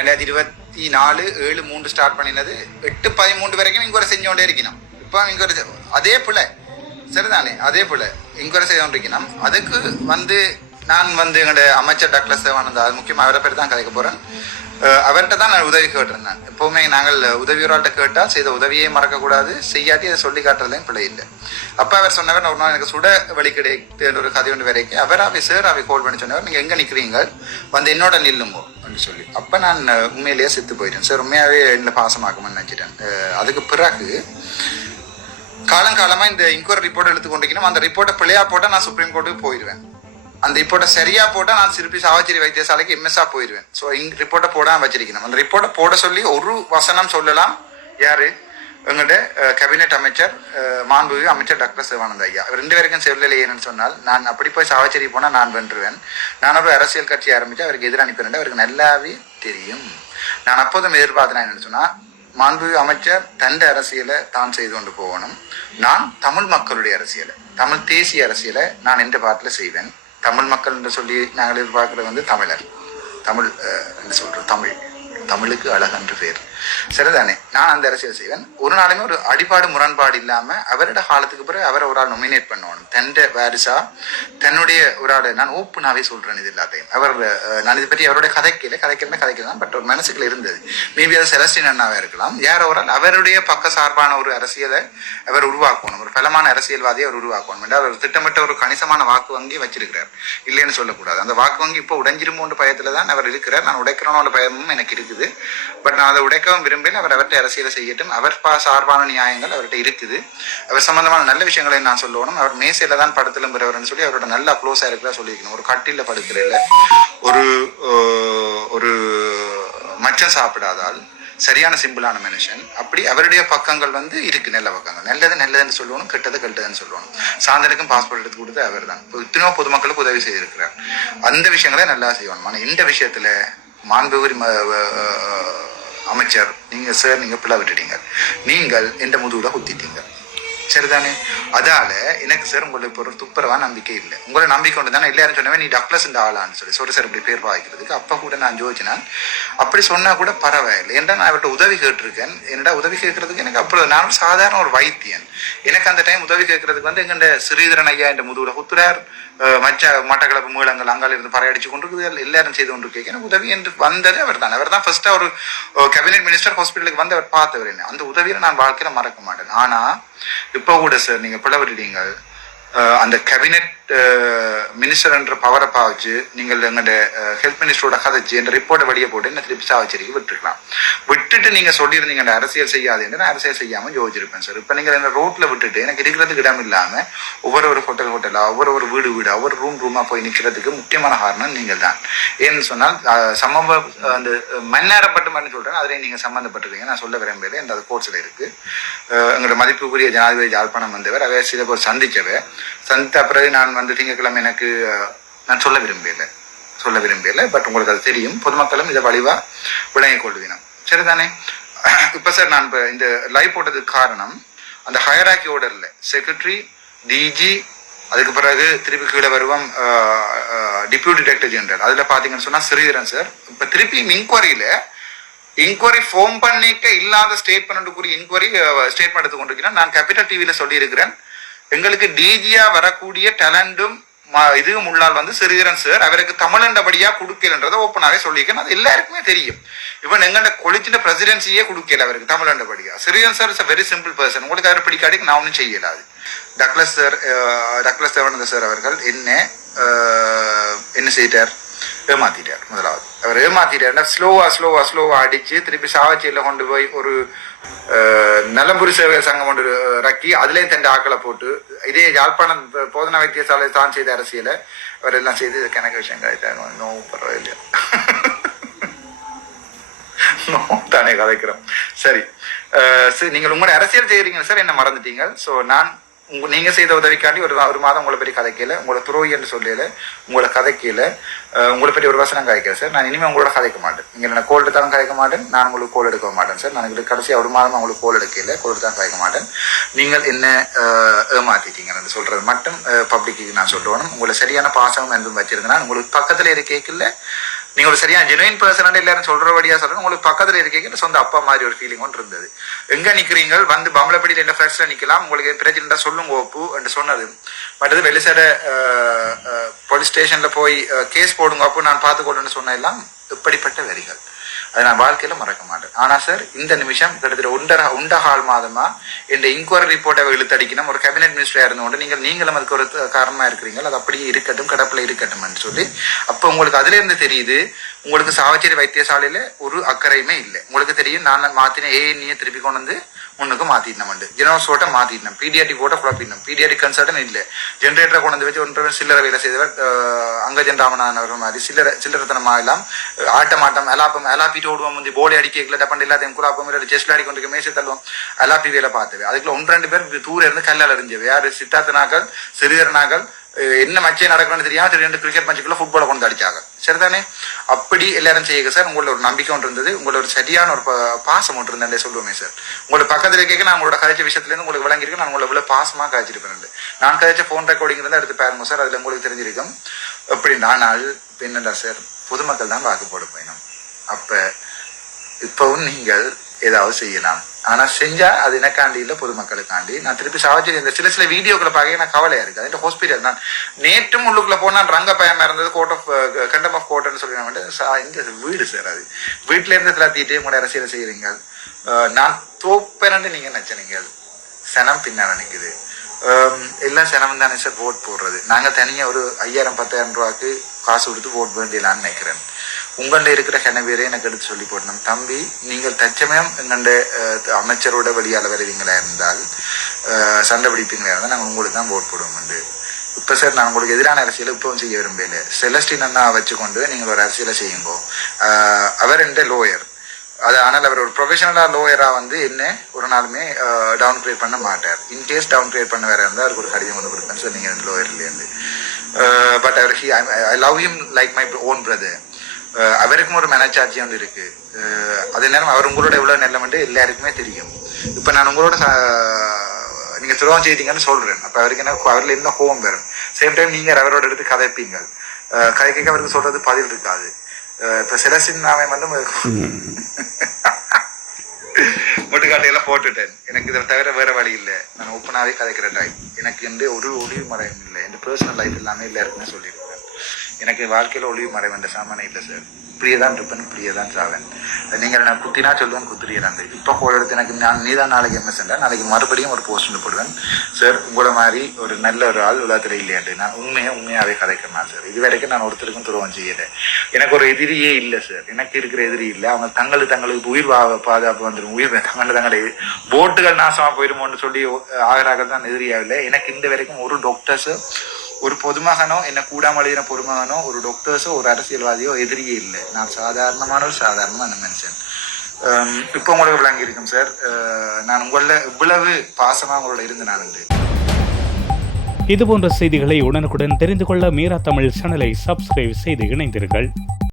ரெண்டாயிரத்தி இருபத்தி நாலு ஏழு மூன்று ஸ்டார்ட் பண்ணினது. எட்டு பதிமூன்று வரைக்கும் இங்கே ஒரு செஞ்சோண்டே இருக்கணும். இப்போ இங்கே ஒரு அதே பிள்ளை சரிதானே? அதே போல. இன்கொயரி செய்து கொண்டிருக்கணும். அதுக்கு வந்து நான் வந்து எங்களோட அமைச்சர் டாக்டர் சேவானந்த் அது முக்கியமாக அவரை பேர் தான் கதைக்க போகிறேன் அவர்கிட்ட தான் நான் உதவி கேட்டிருந்தேன். எப்போவுமே நாங்கள் உதவியோராட்ட கேட்டால் செய்த உதவியை மறக்கக்கூடாது. செய்யாட்டி அதை சொல்லி காட்டுறதுலையும் பிள்ளை இல்லை. அப்போ அவர் சொன்னவர் ஒரு நாள் எனக்கு சுட வழி கிடைக்கிற ஒரு கதை ஒன்று வரைக்கும் அவர் அவை சார் அவை கால் பண்ணி சொன்னவர் நீங்கள் எங்கே நிற்கிறீங்க வந்து என்னோட நில்லுங்கோ அப்படின்னு சொல்லி. அப்போ நான் உண்மையிலேயே செத்து போயிட்டேன். சார் உண்மையாகவே என்ன பாசமாக்குமென்னு நினச்சிட்டேன். அதுக்கு பிறகு காலங்காலமாக இந்த இன்கொயரி ரிப்போர்ட் எடுத்துக்கொண்டிருக்கணும் அந்த ரிப்போர்ட்டை பிள்ளையா போட்டால் நான் சுப்ரீம் கோர்ட்டுக்கு போயிடுவேன் அந்த ரிப்போர்ட்டை சரியா போட்டா நான் திருப்பி சாவச்சேரி வைத்தியசாலைக்கு எம்எஸ்ஆ போயிடுவேன் ஸோ இங் ரிப்போர்ட்டை போட வச்சிருக்கணும். அந்த ரிப்போர்ட்டை போட சொல்லி ஒரு வசனம் சொல்லலாம். யாரு? எங்களுடைய கேபினெட் அமைச்சர் மாண்புவி மாண்புமிகு அமைச்சர் டாக்டர் சிவானந்த ஐயா. ரெண்டு பேருக்கும் செல்லலையேன்னு சொன்னால் நான் அப்படி போய் சாவச்சேரி போனால் நான் வென்றுவேன். நான் ஒரு அரசியல் கட்சி ஆரம்பிச்சு அவருக்கு எதிராக அனுப்பிடுறேன் அவருக்கு நல்லாவே தெரியும். நான் அப்போதும் எதிர்பார்த்தேன் என்னன்னு சொன்னால் மாண்புமிகு அமைச்சர் தண்ட அரசியலை தான் செய்து கொண்டு போகணும். நான் தமிழ் மக்களுடைய அரசியலை தமிழ் தேசிய அரசியலை நான் எந்த பாட்டில் செய்வேன்? தமிழ் மக்கள் என்று சொல்லி நாங்கள் எதிர்பார்க்குறது வந்து தமிழர். தமிழ் என்று சொல்கிறோம் தமிழ். தமிழுக்கு அழகன்று பேர். சரிதானே? நான் அந்த அரசியல் செய்வேன். ஒரு நாளுமே ஒரு அடிபாடு முரண்பாடு இல்லாம அவரோட காலத்துக்கு பிறகு அவரை ஒரு ஆள் நொமினேட் பண்ணணும். தண்ட வாரிசா தன்னுடைய ஒரு ஆள். நான் ஓப்பனாவே சொல்றேன் இது எல்லாத்தையும். அவர் நான் இது பற்றி அவருடைய கதைக்கல கதைக்கல கதைக்கலாம் பட் ஒரு மனசுக்குள்ள இருந்தது. மேபி அது செலஸ்டின் அண்ணாவா இருக்கலாம். யார் ஒரு ஆள் அவருடைய பக்க சார்பான ஒரு அரசியலை அவர் உருவாக்கணும். ஒரு பலமான அரசியல்வாதியை அவர் உருவாக்கணும். என்றால் அவர் திட்டமிட்ட ஒரு கணிசமான வாக்கு வங்கி வச்சிருக்கிறார். இல்லைன்னு சொல்லக்கூடாது. அந்த வாக்கு வங்கி இப்போ உடைஞ்சிருமோன்ற பயத்துல தான் அவர் இருக்கிறார். நான் உடைக்கிறோன்னு பயமும் எனக்கு இருக்குது. பட் நான் அதை உடைக்கவும் விரும்பல அவர் அவர்கிட்ட அரசியலை செய்யட்டும். அவர் பா சார்பான நியாயங்கள் அவர்கிட்ட இருக்குது. அவர் சம்பந்தமான நல்ல விஷயங்களை நான் சொல்லணும். அவர் மேசையில தான் படுத்தலும்புறவர்னு சொல்லி அவரோட நல்ல க்ளோஸா இருக்கிறா சொல்லியிருக்கணும். ஒரு கட்டில படுக்கிறதில்ல ஒரு ஒரு மச்சம் சாப்பிடாதால் சரியான சிம்பிளான மனுஷன். அப்படி அவருடைய பக்கங்கள் வந்து இருக்கு. நல்ல பக்கங்கள். நல்லது நல்லதுன்னு சொல்லணும். கெட்டது கெட்டதுன்னு சொல்லணும். சாயந்தரக்கும் பாஸ்போர்ட் எடுத்து கொடுத்து அவர் தான் இத்தனையோ பொதுமக்களுக்கு உதவி செய்திருக்கிறார். அந்த விஷயங்களை நல்லா செய்யணும். ஆனால் இந்த விஷயத்துல மாண்புகுரி ம- அமைச்சர் நீங்க சார் நீங்க பிள்ளை விட்டுட்டீங்க நீங்கள் எந்த முதுகுல குத்திட்டீங்க. சரிதானே? அதால எனக்கு சார் உங்களுக்கு இப்போ ஒரு துப்புரவா நம்பிக்கை இல்லை. உங்களை நம்பிக்கை கொண்டு தானே? எல்லாரும் சொன்னவே நீ டக்ளஸ் இந்த ஆளான்னு சொல்லி. சொல்ற சார் இப்படி பேர் வாய்க்கிறதுக்கு. அப்போ கூட நான் யோசிச்சினேன் அப்படி சொன்னா கூட பரவாயில்லை. ஏன்டா நான் அவர்கிட்ட உதவி கேட்டிருக்கேன்? என்னடா உதவி கேட்கறதுக்கு எனக்கு அப்போ நான் சாதாரண ஒரு வைத்தியன். எனக்கு அந்த டைம் உதவி கேட்கறதுக்கு வந்து எங்க ஸ்ரீதரன் ஐயா என்ற முதுகுல குத்துறார். மச்ச மட்டக்களப்பு மூலங்கள் அங்கால இருந்து பறையடிச்சு கொண்டிருக்குது எல்லாரும் செய்து கொண்டு எனக்கு உதவி என்று வந்தது அவர் தான் அவர் தான் ஃபர்ஸ்ட் ஒரு கேபினெட் மினிஸ்டர் ஹாஸ்பிட்டலுக்கு வந்து அவர் பார்த்தவர் என்ன. அந்த உதவியை நான் வாழ்க்கையில மறக்க மாட்டேன். ஆனா இப்போ கூட சார் நீங்க பிளவிட்டீங்க அந்த கேபினெட் மினிஸ்டர் என்ற பவரை பாவிச்சு நீங்கள் எங்களோட ஹெல்த் மினிஸ்டரோட கதைச்சு என்ற ரிப்போர்ட்டை வெளியே போட்டு என்ன திருப்பி சாவச்சேரிக்கு விட்டுருக்கலாம். விட்டுட்டு நீங்கள் சொல்லியிருந்தீங்க "நான் அரசியல் செய்யாதுன்னு நான் அரசியல் செய்யாமல் யோசிச்சிருப்பேன் சார் இப்போ நீங்கள் என்ன ரோட்டில் விட்டுட்டு எனக்கு இருக்கிறதுக்கு இடம் இல்லாமல் ஒவ்வொரு ஒரு ஹோட்டல் ஹோட்டலாக ஒவ்வொரு ஒரு வீடு வீடு ஒவ்வொரு ரூம் ரூமாக போய் நிற்கிறதுக்கு முக்கியமான காரணம் நீங்கள் தான். ஏன்னு சொன்னால் அஹ், சம்பவ அந்த மன்னேரப்பட்டு மாதிரி சொல்கிறேன் அதிலே நீங்கள் சம்மந்தப்பட்டிருக்கீங்க நான் சொல்ல விரும்பவே இந்த கோர்ஸில் இருக்குது எங்களோட மதிப்புக்குரிய ஜனாதிபதி யாழ்ப்பாணம் வந்தவர் அவர் சில பேர் சந்திச்சவர் சந்தித்த பிறகு நான் வந்து திங்கட்கிழமை எனக்கு நான் சொல்ல விரும்பலை சொல்ல விரும்பலை பட் உங்களுக்கு அது தெரியும். பொதுமக்களும் இதை வடிவா விளங்கிக் கொள்வினோம் சரிதானே? இப்போ சார் நான் இப்போ இந்த லைவ் போட்டதுக்கு காரணம் அந்த ஹயராக்கி ஓர்டர்ல செக்ரட்டரி டிஜி அதுக்கு பிறகு திருப்பி கீழே வருவோம் டிப்யூட்டி டைரக்டர் ஜெனரல் அதில் பார்த்தீங்கன்னு சொன்னால் ஸ்ரீதரன் சார் இப்போ திருப்பி இன்கொயரியில் இன்கொயரி ஃபோன் பண்ணிக்க இல்லாத ஸ்டேட்மெண்ட்டுக்குரிய இன்கொயரி ஸ்டேட்மெண்ட் எடுத்து கொண்டிருக்கிறேன். நான் கேபிட்டல் டிவியில் சொல்லியிருக்கிறேன். எங்களுக்கு டிஜியா வரக்கூடிய டேலண்டும் இதுவும் உள்ளால் வந்து சிறுகிரன் சார் அவருக்கு தமிழண்டபடியா கொடுக்கலன்றதை ஓப்பனாவே சொல்லியிருக்கேன். அது எல்லாருக்குமே தெரியும். இவன் எங்கள்ட கொலிச்சில பிரசிடென்சியே கொடுக்கல அவருக்கு தமிழண்டபடியா சிறுகிரன் sir is very simple person உங்களுக்கு அவர் பிடிக்காட்டி நான் ஒன்றும் செய்யலாது டக்ளஸ் சார் டக்ளஸ் தேவானந்த சார் அவர்கள் என்ன என்ன செய்தார்? ஏமாத்திட்டார் முதலாவது. அவர் ஏமாத்திட்டார்னா ஸ்லோவா ஸ்லோவா ஸ்லோவா அடிச்சு திருப்பி சாவச்சியில கொண்டு போய் ஒரு நலம்புரி சேவை சங்கம் ஒன்று ரக்கி அதுலேயும் தண்டு ஆக்களை போட்டு இதே யாழ்ப்பாணம் போதனா வைத்தியசாலை தான் செய்த அரசியலை அவர் எல்லாம் செய்து கணக்கு விஷயம் கிடைத்தாங்க நோ பரவாயில்லையா நோ தானே கதைக்கிறோம். சரி. சரி நீங்கள் உங்களுடைய அரசியல் செய்கிறீங்க சார்? என்ன மறந்துட்டீங்க? ஸோ நான் உங்க நீங்க செய்த உதவிக்காண்டி ஒரு ஒரு மாதம் உங்களை பற்றி கதைக்கல உங்களை துரோகி என்று சொல்லல உங்களை கதைக்கல. உங்களை பற்றி ஒரு வசனம் கதைக்கல சார் நான் இனிமேல் உங்களோட கதைக்க மாட்டேன். நீங்க நான் கோல் எடுத்தாலும் கதைக்க மாட்டேன். நான் உங்களுக்கு கோல் எடுக்க மாட்டேன் சார் நான் உங்களுக்கு கடைசியாக ஒரு மாதம் உங்களுக்கு கோல் எடுக்கல கோல் எடுத்தாலும் கதைக்க மாட்டேன். நீங்கள் என்ன அஹ், ஏமாத்திட்டீங்கன்னு சொல்றது மட்டும் பப்ளிக்கு நான் சொல்லணும் உங்களை சரியான பாசம் எதுவும் வச்சிருந்தேன் உங்களுக்கு பக்கத்துல இருக்கேக்கில்ல நீங்க ஒரு சரியான ஜெனுவின் பர்சன் எல்லாரும் சொல்றபடியா சொல்றேன். உங்களுக்கு பக்கத்துல இருக்கீங்க சொந்த அப்பா மாதிரி ஒரு ஃபீலிங் ஒன்று இருந்தது. எங்க நிக்கிறீங்க வந்து பம்பளப்படியில் என்ன ஃபிளக்ஸ்ல நிக்கலாம். உங்களுக்கு பிரச்சனை சொல்லுங்க ஓப்பு என்று சொன்னது. மற்றது வெளிசட போலீஸ் ஸ்டேஷன்ல போய் கேஸ் போடுங்க அப்போ நான் பார்த்துக்கொள்ளுன்னு சொன்ன எல்லாம் இப்படிப்பட்ட வரிகள். அதை நான் வாழ்க்கையில மறக்க மாட்டேன். ஆனா சார் இந்த நிமிஷம் கிட்டத்தட்ட ஒன்றரை உண்டகால் மாதமா இந்த இன்கொயரி ரிப்போர்ட்டை இழுத்தடிக்கணும். ஒரு கேபினெட் மினிஸ்டரா இருந்தோண்டு நீங்கள் நீங்களும் அதுக்கு ஒரு காரணமா இருக்கிறீங்க அது அப்படியே இருக்கட்டும் கடப்புல இருக்கட்டும் சொல்லி. அப்போ உங்களுக்கு அதுல இருந்து தெரியுது உங்களுக்கு சாவச்சேரி வைத்தியசாலையில ஒரு அக்கறையுமே இல்லை. உங்களுக்கு தெரியும் நான் மாத்தின ஏ திருப்பி கொண்டு வந்து முன்னுக்கு மாற்றிடணும் ஜெனோஸ் ஓட்ட மாத்திடணும். பீடியாட்டிக் ஓட்ட குழப்பிடணும் பிடிஆர்டி கன்சல்டன் இல்லை. ஜென்ரேட்டரை கொண்டு வந்து வச்சு ஒன்று சில்லறை வேலை செய்தவர் அங்கஜன் ராமநாதன் அவர்கள் மாதிரி. சில்லறை சில்லறத்தனமாக எல்லாம் அஹ், ஆட்டமாட்டம் அலாப்பம் அலாப்பிட்டு ஓடுவோம். வந்து போலி அடிக்கல டப்பண்ட் எல்லாத்தையும் குழாப்பம் இல்லை செஸ்ல அடி கொண்டு மேசை தள்ளுவோம். அலாப்பி வேலை பார்த்தவை அதுக்குள்ள ஒன்று ரெண்டு பேர் தூர இருந்து கல்லால் அறிஞ்சவை யார்? சித்தார்த்தனாக்கள் சிறிதரனாக்கள் அஹ், என்ன மச்சே நடக்கணும்னு தெரியாம சரி ரெண்டு கிரிக்கெட் மேட்சுக்குள்ள ஃபுட்பாலை கொண்டு அடிச்சாங்க. சரிதானே? அப்படி எல்லாரும் செய்யுங்க சார். உங்களோட ஒரு நம்பிக்கை ஒன்று இருந்தது. உங்களோட ஒரு சரியான ஒரு பாசம் ஒன்று இருந்தே சொல்லுவோமே சார். உங்களோட பக்கத்துல கேட்க நான் உங்களோட கதைச்ச விஷயத்துல இருந்து உங்களுக்கு விளங்கியிருக்கேன் நான் உங்களை இவ்வளவு பாசமா கதைச்சிருப்பேன் நான். கதைச்ச ஃபோன் ரெக்கார்டிங் இருந்தா எடுத்து பாருங்க சார். அதுல உங்களுக்கு தெரிஞ்சிருக்கும். அப்படி நானால் என்னடா சார் பொதுமக்கள் தான் வாக்கு போட பயணம். அப்ப இப்பவும் நீங்கள் ஏதாவது செய்யலாம். ஆனா செஞ்சா அது எனக்காண்டி இல்ல பொதுமக்களுக்காண்டி. நான் திருப்பி சாவச்சேரி இந்த சில சில வீடியோக்களை பார்க்க நான் கவலையா இருக்கு. அது ஹாஸ்பிட்டல் நான் நேற்றும் உள்ளுக்குள்ள போனா ரங்க பயமா இருந்தது கோர்ட் ஆஃப் கண்டம் ஆஃப் கோர்ட்னு சொல்லி நான் இந்த வீடு சார் அது? வீட்டுல இருந்து திலாத்திட்டு உங்களோட அரசியலை செய்யறீங்க. அஹ், நான் தோப்பேன்னு நீங்க நினைச்சனீங்க சனம் பின்னால நிக்குது. எல்லாம் சனம் தானே சார் ஓட் போடுறது. நாங்க தனியா ஒரு ஐயாயிரம் பத்தாயிரம் ரூபாய்க்கு காசு கொடுத்து ஓட் வேண்டியலான்னு நினைக்கிறேன். உங்கள்கிட்ட இருக்கிற கனவேரே எனக்கு எடுத்து சொல்லி போடணும் தம்பி நீங்கள் தற்சமயம் எங்கள்ட அமைச்சரோட வழியால வருவீங்களா இருந்தால் சண்டை பிடிப்பீங்களா இருந்தால் நாங்கள் உங்களுக்கு தான் ஓட் போடுவோம் இப்போ சார் நான் உங்களுக்கு எதிரான அரசியலை இப்பவும் செய்ய விரும்பல செலஸ்டின் அண்ணா வச்சுக்கொண்டு நீங்கள் ஒரு அரசியலை செய்யுங்கோ. அவர் என்ற லோயர் அது ஆனால் அவர் ஒரு ப்ரொஃபஷனலாக லோயராக வந்து என்ன ஒரு நாளுமே டவுன் கிரேட் பண்ண மாட்டார். இன்கேஸ் டவுன் கிரேட் பண்ண வேற இருந்தால் அவருக்கு ஒரு கடிதம் வந்து கொடுப்பேன். சார் நீங்கள் லோயர்லேருந்து but our he I love him like my own brother அவருக்கும் ஒரு மனச்சாட்சி வந்து இருக்கு. அதே நேரம் அவர் உங்களோட எவ்வளவு நல்லமென்று எல்லாருக்குமே தெரியும். இப்ப நான் உங்களோட நீங்க துரோகம் செய்தீங்கன்னு சொல்றேன். அப்ப அவருக்கு என்ன அவர்ல என்ன கோபம் வரும்? சேம் டைம் நீங்க அவரோட எடுத்து கதைப்பீங்க. கதை கேட்க அவருக்கு சொல்றது பதில் இருக்காது. இப்ப சிலசின் அவன் வந்து முட்டுக்காட்டையெல்லாம் போட்டுட்டேன். எனக்கு இதை தவிர வேற வழி இல்லை. நான் ஓப்பனாவே கதைக்கிற டைம் எனக்கு எந்த ஒரு ஒளிவு மறைவும் இல்லை. என் பர்சனல் லைஃப் எல்லாமே யாருக்குமே சொல்லிடுவேன். எனக்கு வாழ்க்கையில் ஒளிவு மறைவு சாமானே இல்லை சார் இப்படியே தான் இருப்பேன் இப்படியே தான் சாவேன் நீங்கள் நான் குத்தினா சொல்லுவேன் குத்துறீரான் இப்போ போட எடுத்து எனக்கு நான் நீ தான் நாளைக்கு எம்எஸ் நாளைக்கு மறுபடியும் ஒரு போஸ்ட் போடுவேன். சார் உங்களை மாதிரி ஒரு நல்ல ஒரு ஆள் உலகத்தில் இல்லையாண்டு. நான் உண்மையாக உண்மையாகவே கதைக்கிறேன் சார் இது வரைக்கும் நான் ஒருத்தருக்கும் துரோகம் செய்யலை. எனக்கு ஒரு எதிரியே இல்லை சார் எனக்கு இருக்கிற எதிரி இல்லை. அவங்க தங்களுக்கு தங்களுக்கு உயிர் வா- பாதுகாப்பு வந்துடும் உயிர் தங்களை தங்களை போட்டுகள் நாசமாக போயிருமோன்னு சொல்லி ஆகிறாக தான் எதிரியாகல. எனக்கு இந்த வரைக்கும் ஒரு டாக்டர்ஸும் ஒரு பொதுமகனோ என்ன கூடாமல் எழுதின பொதுமகனோ ஒரு டாக்டர்ஸோ ஒரு அரசியல்வாதியோ எதிரியே இல்லை. நான் சாதாரணமான ஒரு சாதாரணமான மனுஷன். அம், இப்போ உங்களுக்கு விளங்கி இருக்கும் சார் அஹ், நான் உங்கள இவ்வளவு பாசமா உங்களோட இருந்து நான் உண்டு இதுபோன்ற செய்திகளை உடனுக்குடன் தெரிந்து கொள்ள மீரா தமிழ் சேனலை சப்ஸ்கிரைப் செய்து இணைந்தீர்கள்